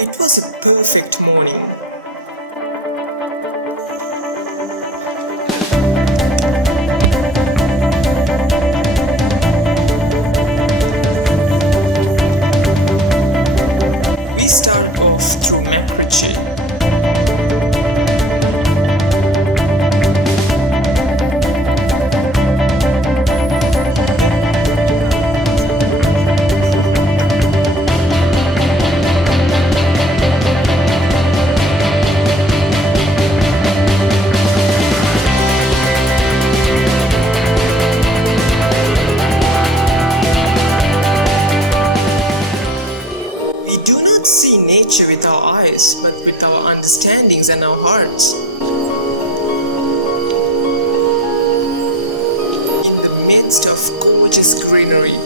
It was a perfect morning. We start off through MacRitchie. We do not see nature with our eyes, but with our understandings and our hearts. In the midst of gorgeous greenery,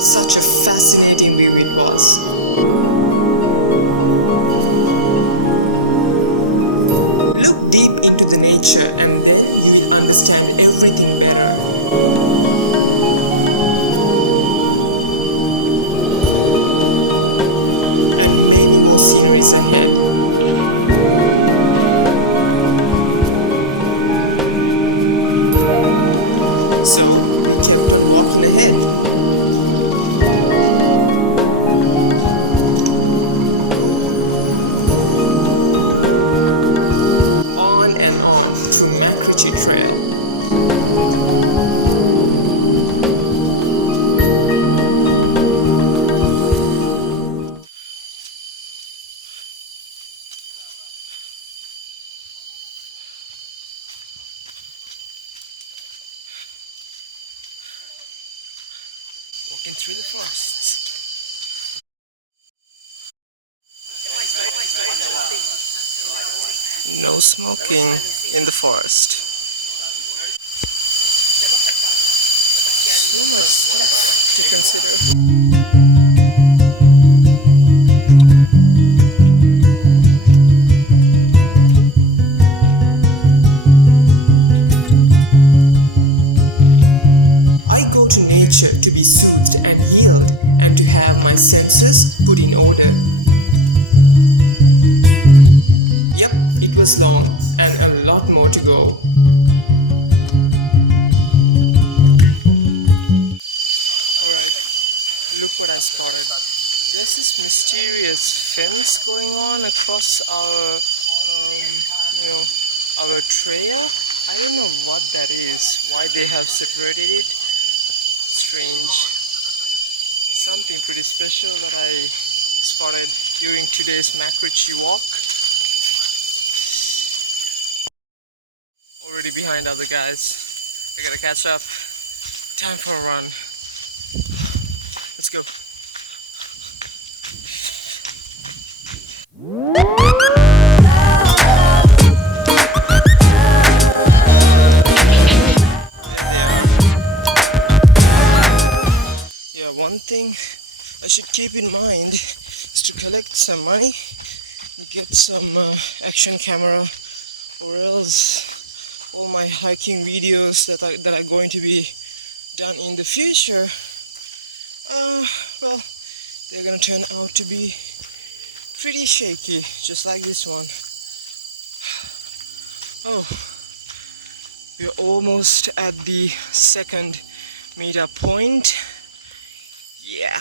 such a fascinating view it was. Look deep into the nature and then you will understand everything better. And many more sceneries ahead. So we kept on walking ahead. On and on through MacRitchie Trail. Walking through the forests. No smoking in the forest. So much stuff to consider. I go to nature to be soothed and healed and to have my senses put in order. Yep, it was long and a lot more to go. Alright, look what I spotted. There's this mysterious fence going on across our trail. I don't know what that is, why they have separated it. Strange. Something pretty special that I spotted during today's MacRitchie walk. Already behind other guys. I gotta catch up. Time for a run. Let's go. Yeah, one thing I should keep in mind is to collect some money, get some action camera, or else all my hiking videos that are going to be done in the future, well, they're gonna turn out to be pretty shaky, just like this one. Oh, we're almost at the second meetup point. Yeah.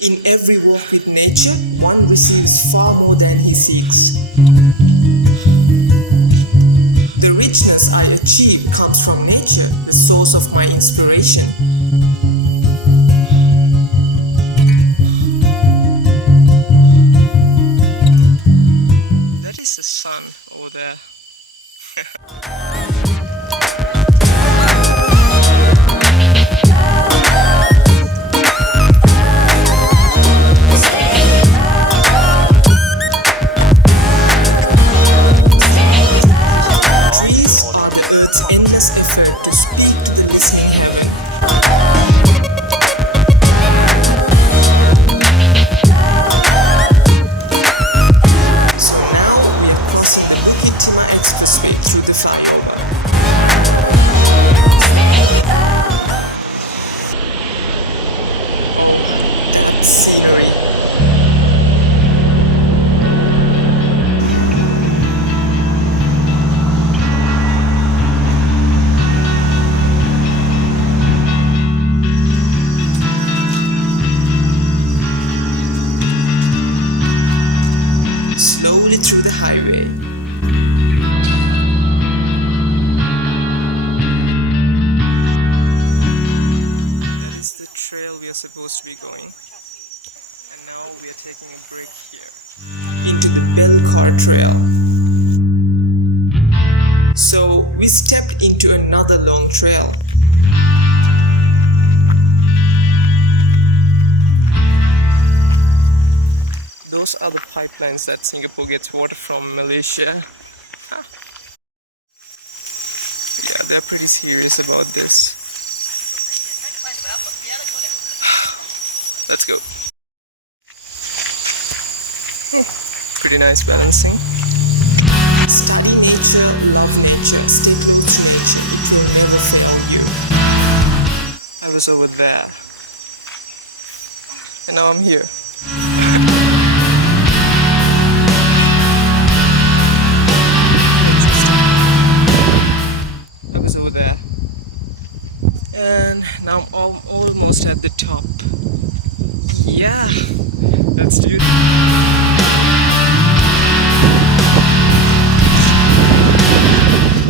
In every walk with nature, one receives far more than he seeks. The richness I achieve comes from nature, the source of my inspiration. That is the sun over there. Trees are the earth's endless effort to speak to the listening heaven. So now we are crossing the Bukit Timah Expressway through the flyover. So we stepped into another long trail. Those are the pipelines that Singapore gets water from Malaysia. Yeah, they're pretty serious about this. Let's go. Pretty nice balancing. Study nature, love nature, stay close to nature. It will never fail you. I was over there. And now I'm here. I was over there. And now I'm almost at the top. Yeah, let's do this.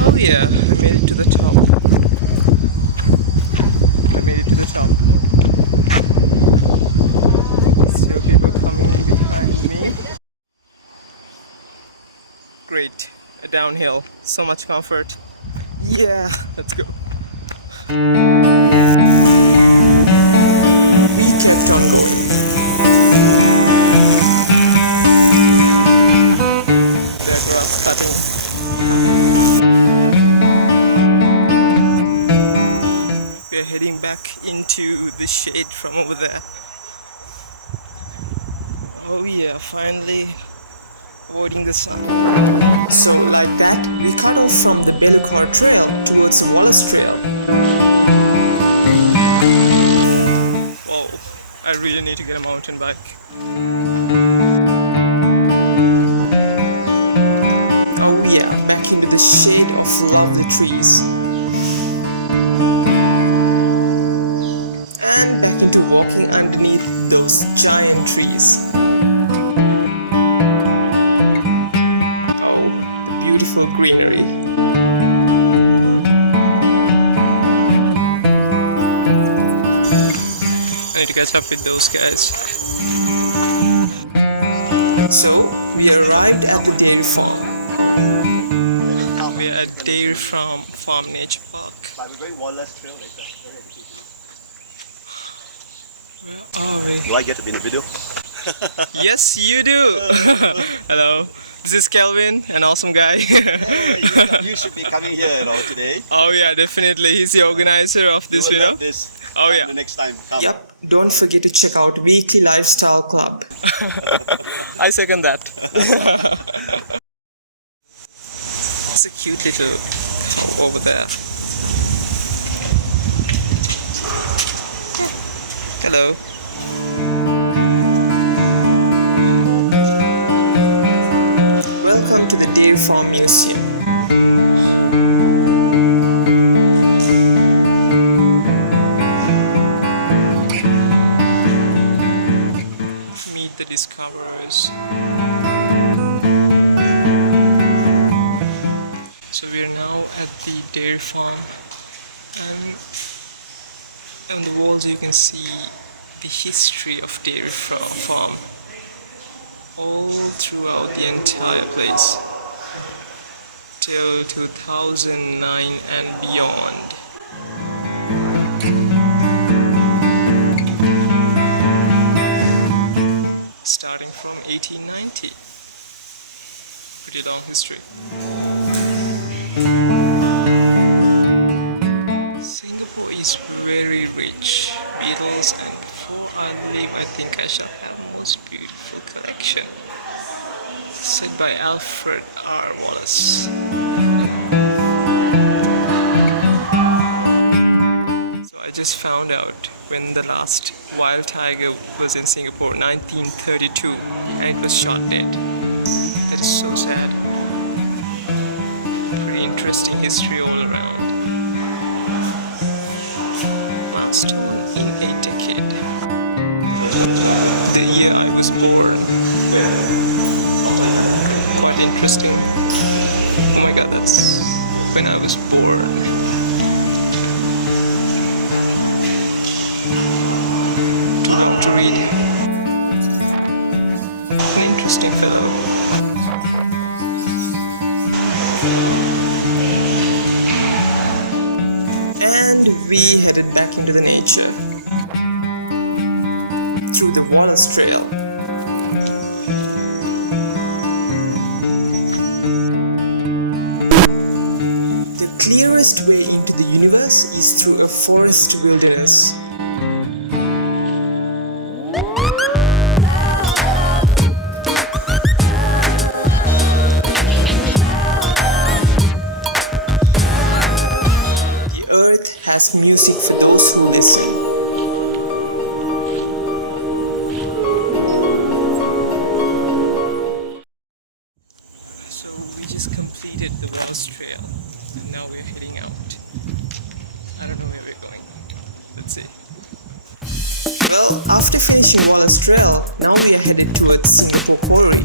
Oh yeah, I made it to the top. Still people coming behind me. Great, a downhill, so much comfort. Yeah, let's go. We're heading back into the shade from over there. Oh yeah, finally avoiding the sun. So like that, we cut off from the Belukar trail towards the Wallace trail. Whoa, I really need to get a mountain bike. Oh yeah, back into the shade of lovely trees. And back into walking underneath those giant trees. Greenery. I need to catch up with those guys. So, we arrived at the dairy farm. We are at Dairy Farm Nature Park. But we're going Wallace Trail later. Where are we? Do I get to be in the video? Yes, you do! Hello. This is Kelvin, an awesome guy. You should be coming here today. Oh yeah, definitely. He's the organizer of this video. Oh yeah. The next time. Come. Yep. Don't forget to check out Weekly Lifestyle Club. I second that. It's a cute little top over there. Hello. Welcome to the Dairy Farm Museum. Meet the discoverers. So we are now at the dairy farm, and on the walls you can see the history of dairy farm all throughout the entire place till 2009 and beyond. Starting from 1890. Pretty long history. Singapore is very rich. Beetles, and before I leave, I think I shall have the most beautiful collection. Said by Alfred R. Wallace. So I just found out when the last wild tiger was in Singapore, 1932, and it was shot dead. That is so sad. Pretty interesting history all around. Milestone in a decade. The year I was born. Quite interesting. Oh my god, that's when I was born. Too long to read. An interesting fellow. we headed back into the nature through the Wallace Trail. The clearest way into the universe is through a forest wilderness. Music for those who listen. So we just completed the Wallace Trail and now we're heading out. I don't know where we're going. Let's see. Well, after finishing Wallace Trail, now we are headed towards Singapore Quarry.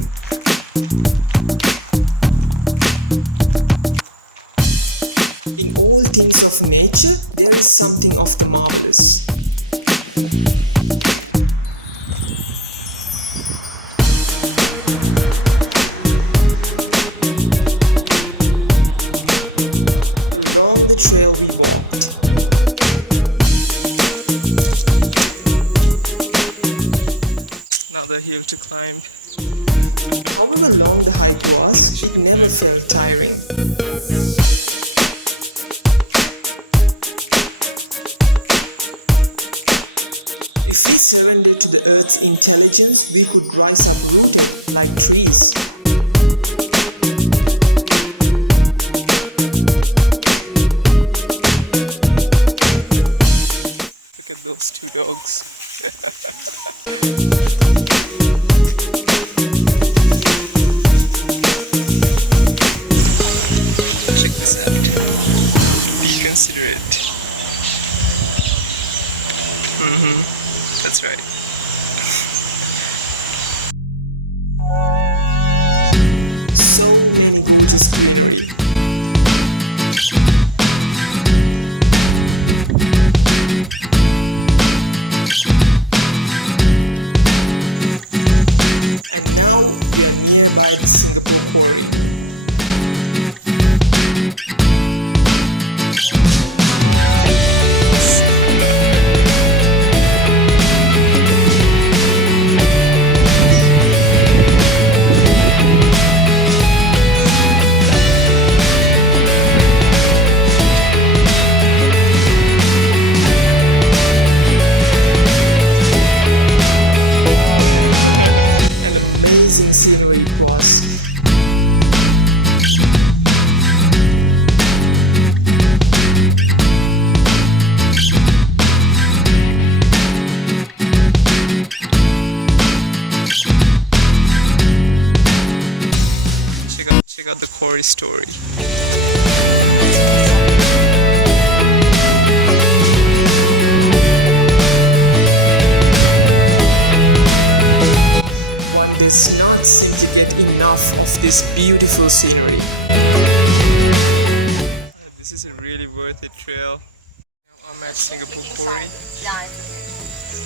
In all things of nature, there is something of the marvelous. Along the trail we walked. Another hill to climb. However long the hike was, it never felt tiring. If we surrendered to the Earth's intelligence, we could rise up rooted like trees. Look at those two dogs. Check this out. Be considerate. That's right. So many gorgeous greenery. And now we are nearby the Singapore Quarry. Check out the Quarry story. One does not seem to get enough of this beautiful scenery. This is a really worth it trail. Now I'm at Singapore Quarry.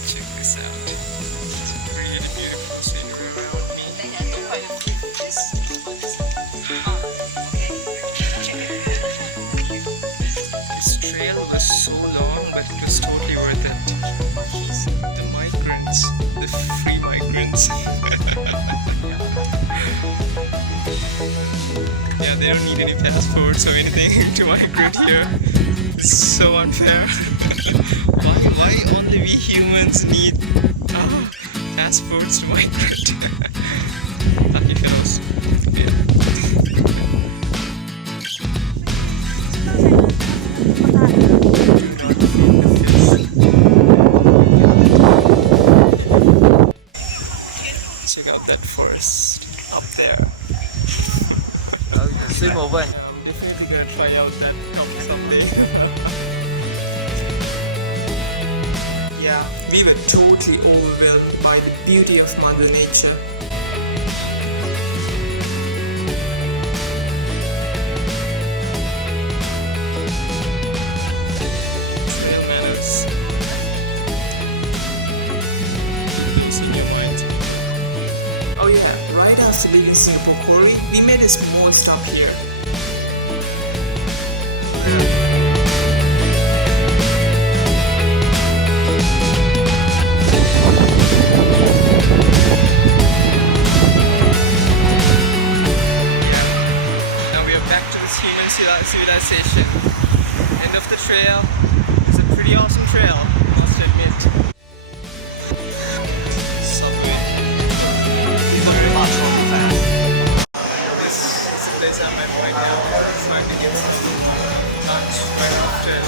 Check this out. It's really beautiful scenery around me. This trail was so long, but it was totally worth it. The migrants, the free migrants. Yeah, they don't need any passports or anything to migrate here. It's so unfair. Why only we humans need passports to migrate? Lucky fellows. Yeah. Check out that forest up there. Sleep over. I'm definitely gonna try out that someday. Yeah, we were totally overwhelmed by the beauty of Mother Nature. Trail manners. Losing your mind. Oh yeah, right after leaving Singapore Quarry, we made a small stop here. destination. End of the trail. It's a pretty awesome trail, I must admit. Subway. Very much on the fan. This is the place I'm at right now. Trying to get some lunch right after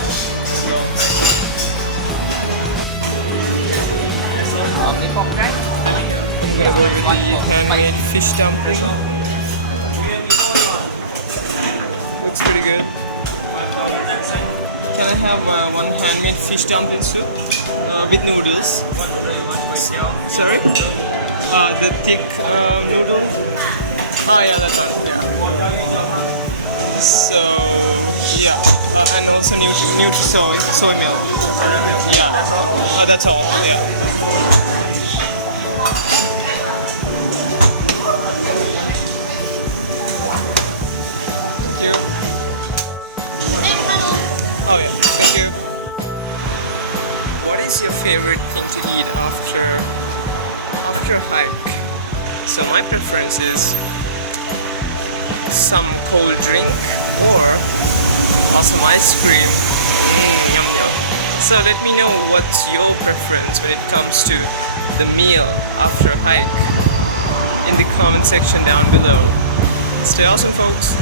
this long Beli pork right? Yeah, one pork. handmade fish dumpling. Looks pretty good. Can I have one handmade fish dumpling soup with noodles? Sorry? The thick noodle? Oh yeah, that's one. Yeah. So, yeah. And also soy milk. Yeah. That's all. Yeah. Thank you. Oh yeah, thank you. What is your favorite thing to eat after a hike? So my preference is some cold drink or some ice cream. Yum yum. So let me know what's your preference when it comes to the meal after a hike in the comment section down below. Stay awesome, folks.